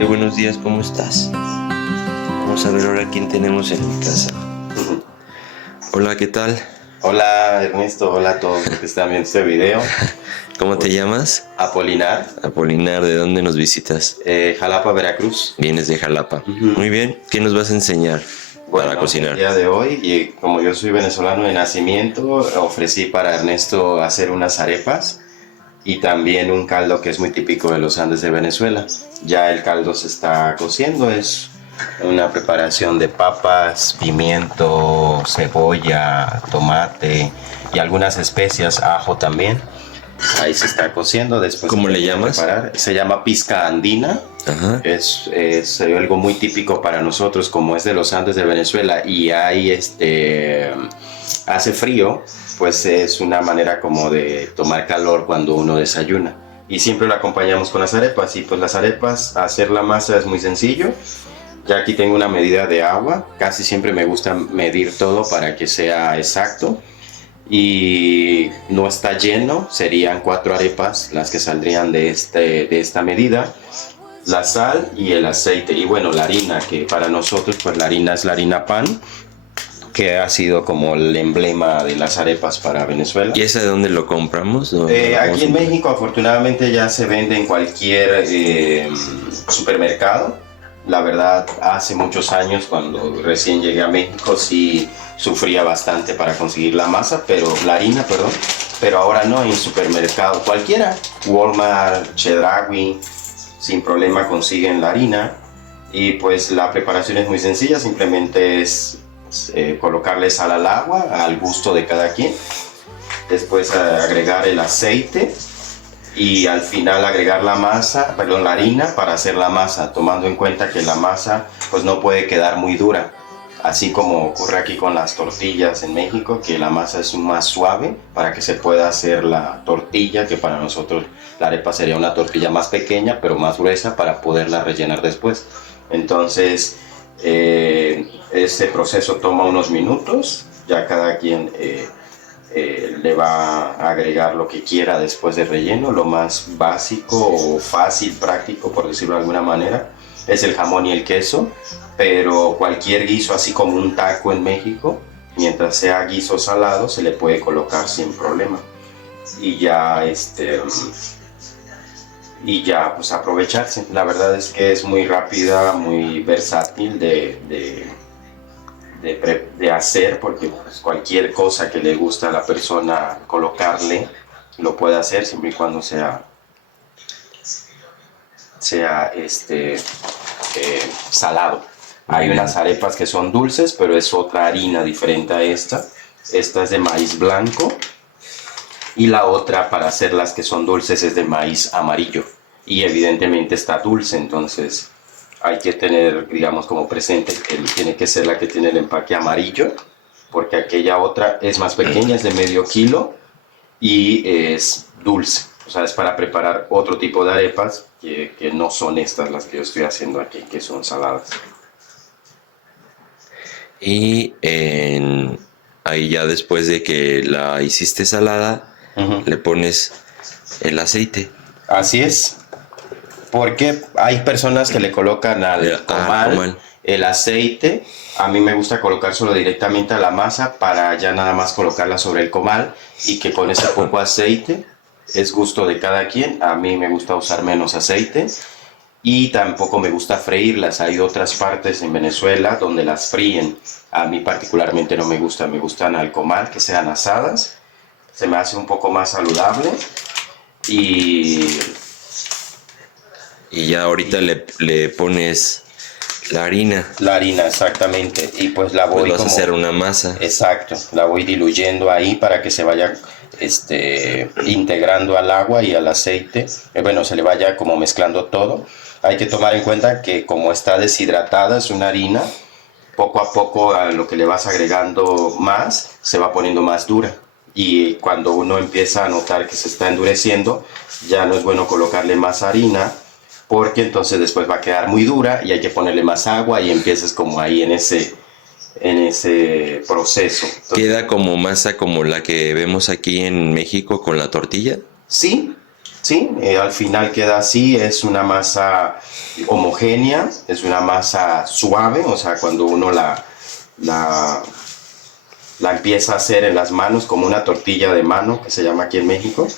Buenos días, ¿cómo estás? Vamos a ver ahora quién tenemos en mi casa. Hola, ¿qué tal? Hola Ernesto, hola a todos los que están viendo este video. ¿Cómo te llamas? Apolinar, Apolinar, ¿de dónde nos visitas? Jalapa, Veracruz. Vienes de Jalapa. Ujú. Muy bien, ¿qué nos vas a enseñar para Bueno, el cocinar? día de hoy, y como yo soy venezolano de nacimiento, ofrecí para Ernesto hacer unas arepas y también un caldo que es muy típico de los Andes de Venezuela. Ya el caldo se está cociendo, es una preparación de papas, pimiento, cebolla, tomate y algunas especias, ajo también. Ahí se está cociendo, después ¿Cómo se le termina de llamas? preparar. Se llama pizca andina. Ajá. Es algo muy típico para nosotros, como es de los Andes de Venezuela y hay hace frío, pues es una manera como de tomar calor cuando uno desayuna. Y siempre lo acompañamos con las arepas. Y pues las arepas, hacer la masa es muy sencillo. Ya aquí tengo una medida de agua. Casi siempre me gusta medir todo para que sea exacto. Y no está lleno, serían 4 arepas las que saldrían de esta medida. La sal y el aceite y bueno, la harina, que para nosotros pues la harina es la harina pan, que ha sido como el emblema de las arepas para Venezuela. ¿Y esa de dónde lo compramos? ¿Dónde lo podemos Aquí en comprar? México afortunadamente ya se vende en cualquier supermercado. La verdad, hace muchos años cuando recién llegué a México sí sufría bastante para conseguir la masa, pero la harina, perdón. Pero ahora no, en supermercado cualquiera, Walmart, Chedraui, sin problema consiguen la harina. Y pues la preparación es muy sencilla, simplemente es colocarle sal al agua al gusto de cada quien. Después agregar el aceite y al final agregar la masa, perdón, la harina para hacer la masa, tomando en cuenta que la masa pues no puede quedar muy dura, así como ocurre aquí con las tortillas en México, que la masa es más suave para que se pueda hacer la tortilla, que para nosotros la arepa sería una tortilla más pequeña pero más gruesa para poderla rellenar después. Entonces ese proceso toma unos minutos, ya cada quien le va a agregar lo que quiera después de relleno. Lo más básico o fácil, práctico, por decirlo de alguna manera, es el jamón y el queso, pero cualquier guiso, así como un taco en México, mientras sea guiso salado, se le puede colocar sin problema. Y ya, pues aprovecharse. La verdad es que es muy rápida, muy versátil de hacer, porque pues, cualquier cosa que le gusta a la persona colocarle lo puede hacer siempre y cuando salado. Hay unas arepas que son dulces, pero es otra harina diferente a esta. Esta es de maíz blanco y la otra para hacer las que son dulces es de maíz amarillo y evidentemente está dulce, entonces hay que tener, digamos, como presente que tiene que ser la que tiene el empaque amarillo, porque aquella otra es más pequeña, es de medio kilo y es dulce. O sea, es para preparar otro tipo de arepas que no son estas las que yo estoy haciendo aquí, que son saladas. Y ahí ya después de que la hiciste salada, le pones el aceite. Así es, porque hay personas que le colocan al comal el aceite. A mí me gusta colocárselo directamente a la masa para ya nada más colocarla sobre el comal y que con ese poco aceite, es gusto de cada quien. A mí me gusta usar menos aceite y tampoco me gusta freírlas. Hay otras partes en Venezuela donde las fríen. A mí particularmente no me gusta, me gustan al comal, que sean asadas. Se me hace un poco más saludable y Y ya ahorita le pones la harina. la harina, exactamente. Y pues la Pues voy vas a como... hacer una masa. Exacto, la voy diluyendo ahí para que se vaya integrando al agua y al aceite. Bueno, se le vaya como mezclando todo. Hay que tomar en cuenta que como está deshidratada, es una harina, poco a poco a lo que le vas agregando más, se va poniendo más dura. Y cuando uno empieza a notar que se está endureciendo, ya no es bueno colocarle más harina, porque entonces después va a quedar muy dura y hay que ponerle más agua y empiezas como ahí en ese proceso. Entonces, Queda como masa como la que vemos aquí en México con la tortilla. sí, Sí, al final queda así, es una masa homogénea, es una masa suave, o sea, cuando uno la, la empieza a hacer en las manos como una tortilla de mano, que se llama aquí en México,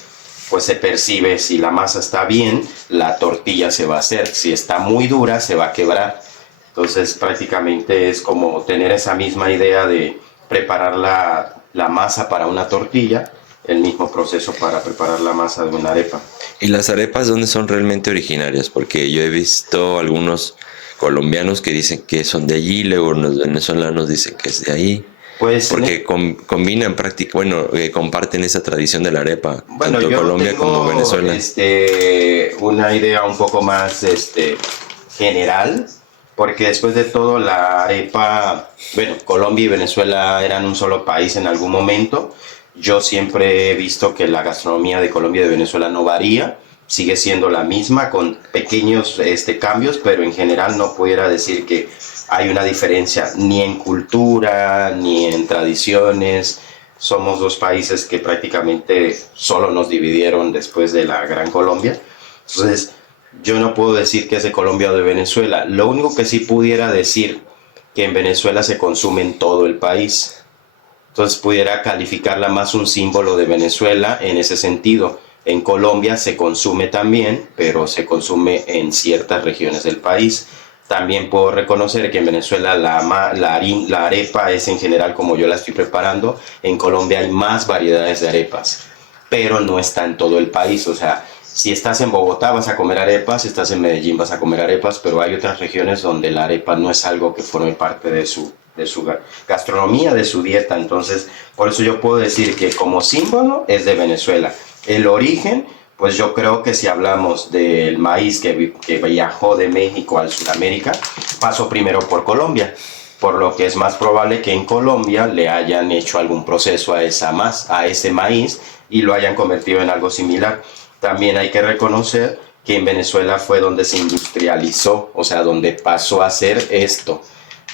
pues se percibe si la masa está bien, la tortilla se va a hacer, si está muy dura se va a quebrar. Entonces prácticamente es como tener esa misma idea de preparar la masa para una tortilla, el mismo proceso para preparar la masa de una arepa. ¿Y las arepas dónde son realmente originarias? Porque yo he visto algunos colombianos que dicen que son de allí, luego los venezolanos dicen que es de ahí. Pues Porque combinan bueno, comparten esa tradición de la arepa, bueno, tanto yo Colombia como tengo Venezuela. una idea un poco más general, porque después de todo la arepa, bueno, Colombia y Venezuela eran un solo país en algún momento. Yo siempre he visto que la gastronomía de Colombia y de Venezuela no varía, sigue siendo la misma con pequeños cambios, pero en general no pudiera decir que hay una diferencia ni en cultura ni en tradiciones. Somos dos países que prácticamente solo nos dividieron después de la Gran Colombia. Entonces, yo no puedo decir que es de Colombia o de Venezuela. Lo único que sí pudiera decir que en Venezuela se consume en todo el país. Entonces pudiera calificarla más un símbolo de Venezuela en ese sentido. En Colombia se consume también, pero se consume en ciertas regiones del país. También puedo reconocer que en Venezuela la arepa es en general como yo la estoy preparando. En Colombia hay más variedades de arepas, pero no está en todo el país. O sea, si estás en Bogotá vas a comer arepas, si estás en Medellín vas a comer arepas, pero hay otras regiones donde la arepa no es algo que forme parte de su gastronomía, de su dieta. Entonces, por eso yo puedo decir que como símbolo es de Venezuela. El origen, pues yo creo que si hablamos del maíz que viajó de México al Sudamérica, pasó primero por Colombia, por lo que es más probable que en Colombia le hayan hecho algún proceso a ese maíz y lo hayan convertido en algo similar. También hay que reconocer que en Venezuela fue donde se industrializó, o sea, donde pasó a ser esto.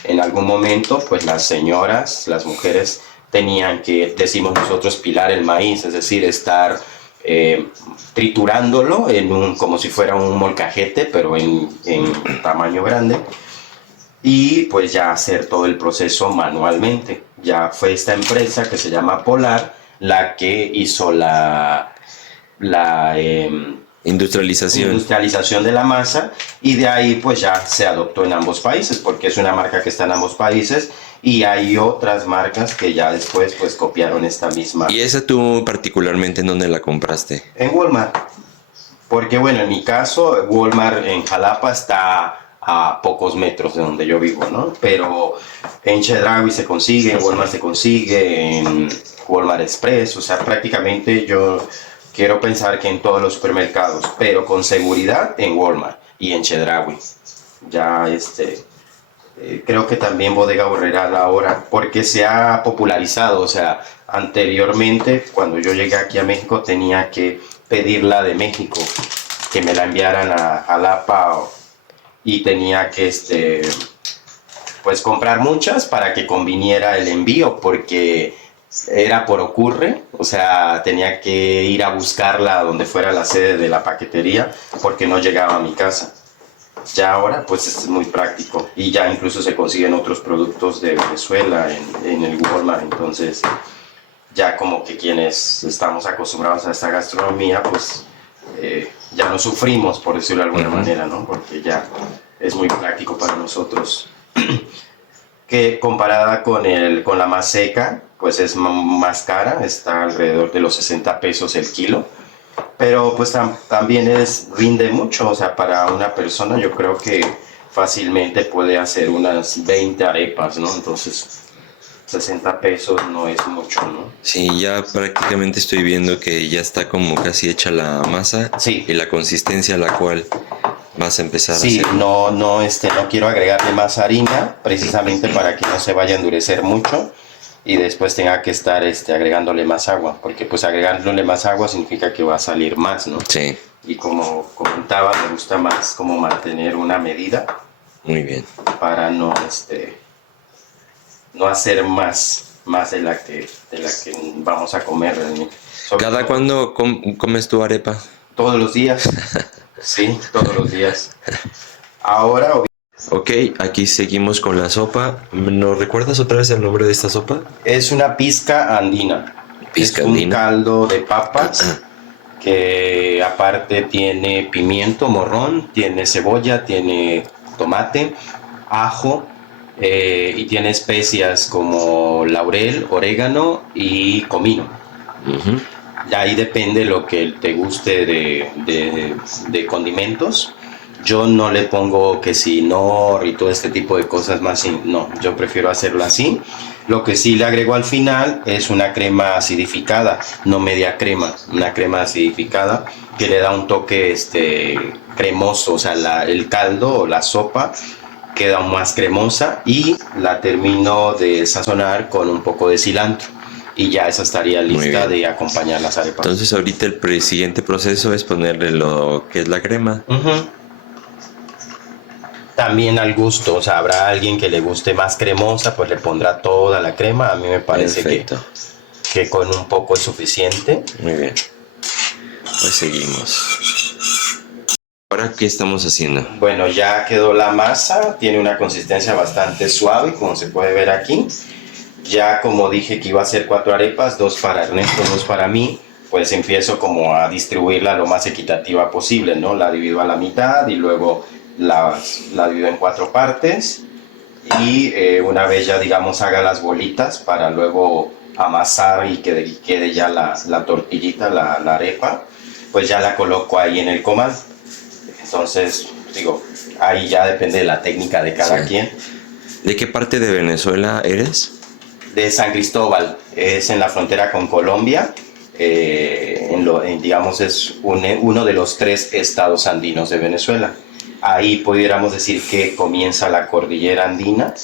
En algún momento, pues las señoras, las mujeres, tenían que, decimos nosotros, pilar el maíz, es decir, estar triturándolo como si fuera un molcajete, pero en tamaño grande, y pues ya hacer todo el proceso manualmente. Ya fue esta empresa que se llama Polar la que hizo la Industrialización. industrialización de la masa, y de ahí pues ya se adoptó en ambos países porque es una marca que está en ambos países, y hay otras marcas que ya después pues copiaron esta misma. ¿Y esa tú particularmente en dónde la compraste? En Walmart, porque bueno, en mi caso Walmart en Jalapa está a pocos metros de donde yo vivo, ¿no? Pero en Chedraui se consigue, en Walmart se consigue, en Walmart Express, o sea, prácticamente yo quiero pensar que en todos los supermercados, pero con seguridad en Walmart y en Chedraui. Ya creo que también Bodega Aurrerá ahora, porque se ha popularizado, o sea, anteriormente cuando yo llegué aquí a México tenía que pedirla de México, que me la enviaran a Jalapa, y tenía que pues comprar muchas para que conviniera el envío, porque era por ocurre, o sea, tenía que ir a buscarla donde fuera la sede de la paquetería porque no llegaba a mi casa. Ya ahora pues es muy práctico, y ya incluso se consiguen otros productos de Venezuela en el Walmart. Entonces ya como que quienes estamos acostumbrados a esta gastronomía pues ya no sufrimos, por decirlo de alguna manera, ¿no? Porque ya es muy práctico para nosotros. Que comparada con la más seca, pues es más cara, está alrededor de los 60 pesos el kilo, pero pues también rinde mucho, o sea, para una persona yo creo que fácilmente puede hacer unas 20 arepas, ¿no? Entonces 60 pesos no es mucho, ¿no? Sí, ya prácticamente estoy viendo que ya está como casi hecha la masa Sí. y la consistencia a la cual vas a empezar a Sí, hacer. no quiero agregarle más harina, precisamente para que no se vaya a endurecer mucho y después tenga que estar agregándole más agua, porque pues agregándole más agua significa que va a salir más, ¿no? Sí, Y como comentaba, me gusta más como mantener una medida muy bien. para no hacer más de la que vamos a comer realmente. ¿Cada cuándo comes tu arepa? Todos los días. Sí, todos los días. Ahora, Ok, aquí seguimos con la sopa. ¿Nos recuerdas otra vez el nombre de esta sopa? es una pizca andina. Pizca Es un andina. caldo de papas que aparte tiene pimiento morrón, tiene cebolla, tiene tomate, ajo y tiene especias como laurel, orégano y comino. Ujú. Ahí depende lo que te guste de condimentos. Yo no le pongo que si no y todo este tipo de cosas más. No, yo prefiero hacerlo así. Lo que sí le agrego al final es una crema acidificada, no media crema, una crema acidificada que le da un toque cremoso, o sea, el caldo o la sopa queda más cremosa y la termino de sazonar con un poco de cilantro y ya esa estaría Muy lista bien. de acompañar las arepas. Entonces ahorita el siguiente proceso es ponerle lo que es la crema. Ujú. También al gusto, o sea, habrá alguien que le guste más cremosa, pues le pondrá toda la crema. A mí me parece Perfecto. que con un poco es suficiente. Muy bien. Pues seguimos. Ahora, ¿qué estamos haciendo? Bueno, ya quedó la masa, tiene una consistencia bastante suave, como se puede ver aquí. Ya como dije que iba a hacer 4 arepas, 2 para Ernesto, 2 para mí, pues empiezo como a distribuirla lo más equitativa posible, ¿no? La divido a la mitad y luego la divido en 4 partes y una vez ya digamos haga las bolitas para luego amasar y quede ya la tortillita, la arepa, pues ya la coloco ahí en el comal. Entonces, digo, ahí ya depende de la técnica de cada Sí. quien. ¿De qué parte de Venezuela eres? De San Cristóbal, es en la frontera con Colombia, digamos es uno de los 3 estados andinos de Venezuela. Ahí pudiéramos decir que comienza la cordillera andina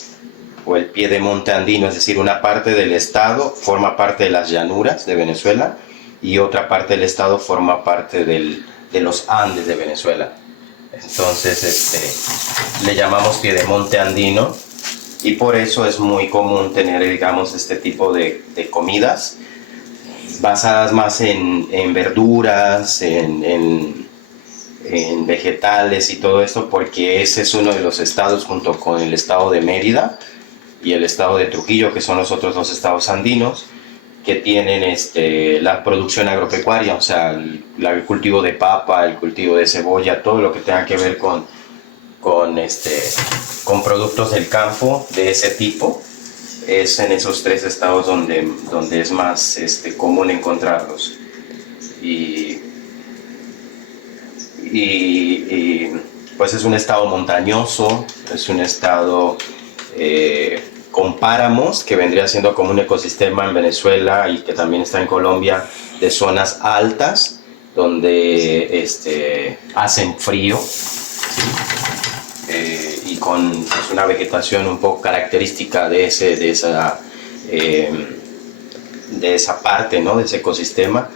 o el pie de monte andino, es decir, una parte del estado forma parte de las llanuras de Venezuela y otra parte del estado forma parte de los Andes de Venezuela. Entonces le llamamos pie de monte andino y por eso es muy común tener, digamos, este tipo de comidas basadas más en verduras, en vegetales y todo esto, porque ese es uno de los estados junto con el estado de Mérida y el estado de Trujillo, que son los otros 2 estados andinos, que tienen la producción agropecuaria, o sea, el cultivo de papa, el cultivo de cebolla, todo lo que tenga que ver con productos del campo de ese tipo, es en esos 3 estados donde es más común encontrarlos. Y pues es un estado montañoso, es un estado con páramos, que vendría siendo como un ecosistema en Venezuela y que también está en Colombia, de zonas altas donde hacen frío, y con pues, una vegetación un poco característica de esa parte, ¿no? De ese ecosistema.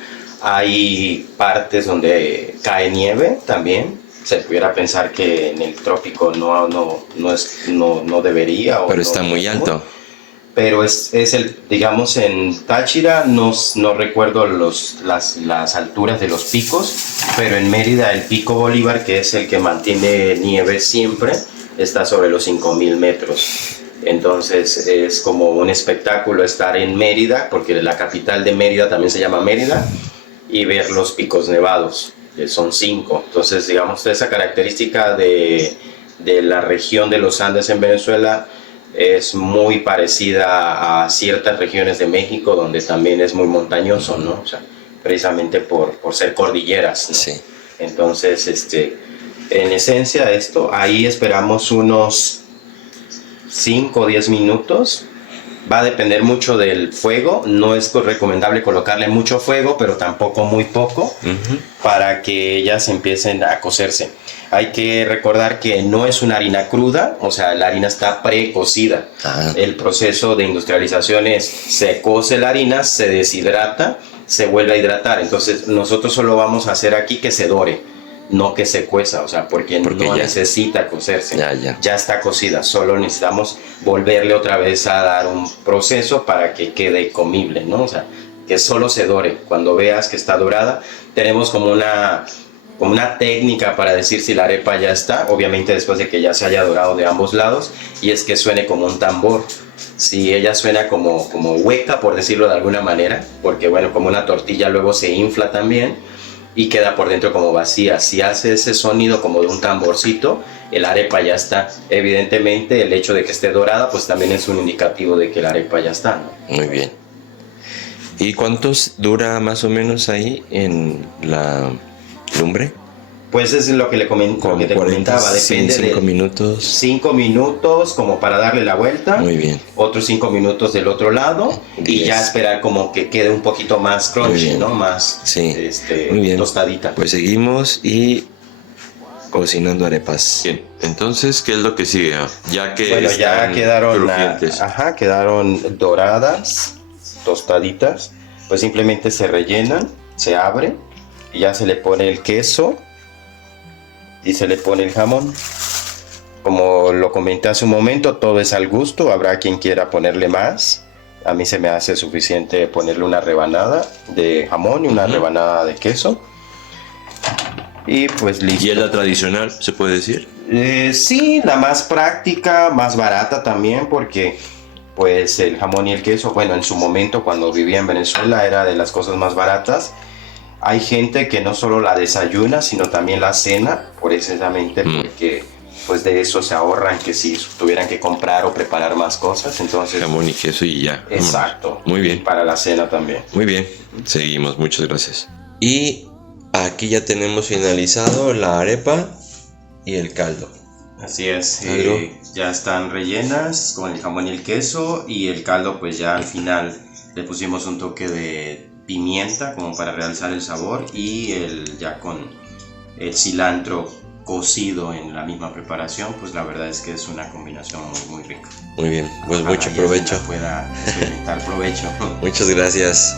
Hay partes donde cae nieve también. Se pudiera pensar que en el trópico no debería. Pero está muy alto. Pero digamos, en Táchira no recuerdo las alturas de los picos, pero en Mérida el pico Bolívar, que es el que mantiene nieve siempre, está sobre los 5.000 metros. Entonces es como un espectáculo estar en Mérida, porque la capital de Mérida también se llama Mérida, y ver los picos nevados, que son 5. Entonces, digamos, esa característica de la región de los Andes en Venezuela es muy parecida a ciertas regiones de México, donde también es muy montañoso, ¿no? O sea, precisamente por ser cordilleras, ¿no? Sí. Entonces, en esencia ahí esperamos unos 5 o 10 minutos. Va a depender mucho del fuego, no es recomendable colocarle mucho fuego, pero tampoco muy poco, para que ellas empiecen a cocerse. Hay que recordar que no es una harina cruda, o sea, la harina está precocida. El proceso de industrialización es, se cose la harina, se deshidrata, se vuelve a hidratar. Entonces nosotros solo vamos a hacer aquí que se dore, no que se cueza, o sea, porque no ya necesita cocerse, ya está cocida, solo necesitamos volverle otra vez a dar un proceso para que quede comible, ¿no? O sea, que solo se dore. Cuando veas que está dorada, tenemos como una técnica para decir si la arepa ya está, obviamente después de que ya se haya dorado de ambos lados, y es que suene como un tambor. Si ella suena como hueca, por decirlo de alguna manera, porque bueno, como una tortilla luego se infla también y queda por dentro como vacía. Si hace ese sonido como de un tamborcito, el arepa ya está. Evidentemente el hecho de que esté dorada pues también es un indicativo de que la arepa ya está, ¿no? Muy bien. ¿Y cuántos dura más o menos ahí en la lumbre? Pues es lo que te comentaba, depende de 5 minutos. 5 minutos como para darle la vuelta. Muy bien. Otros 5 minutos del otro lado. 10. Y ya esperar como que quede un poquito más crunchy, ¿no? Más sí. Muy bien. Tostadita. Pues seguimos y cocinando arepas. Bien, entonces, ¿qué es lo que sigue? Ya que bueno, ya quedaron, quedaron doradas, tostaditas. Pues simplemente se rellenan, se abre y ya se le pone el queso. Y se le pone el jamón. Como lo comenté hace un momento, todo es al gusto. Habrá quien quiera ponerle más. A mí se me hace suficiente ponerle una rebanada de jamón y una rebanada de queso. Y pues listo. ¿Y es la tradicional, se puede decir? Sí, la más práctica, más barata también, porque pues el jamón y el queso, bueno, en su momento cuando vivía en Venezuela era de las cosas más baratas. Hay gente que no solo la desayuna, sino también la cena, precisamente porque pues de eso se ahorran que si tuvieran que comprar o preparar más cosas, entonces... Jamón y queso y ya. Exacto. Muy bien. Y para la cena también. Muy bien, seguimos, muchas gracias. Y aquí ya tenemos finalizado la arepa y el caldo. Así es, ya están rellenas con el jamón y el queso, y el caldo pues ya al final le pusimos un toque de pimienta como para realzar el sabor, y ya con el cilantro cocido en la misma preparación, pues la verdad es que es una combinación muy rica. Muy bien, pues mucho provecho. Pueda experimentar provecho. Muchas gracias.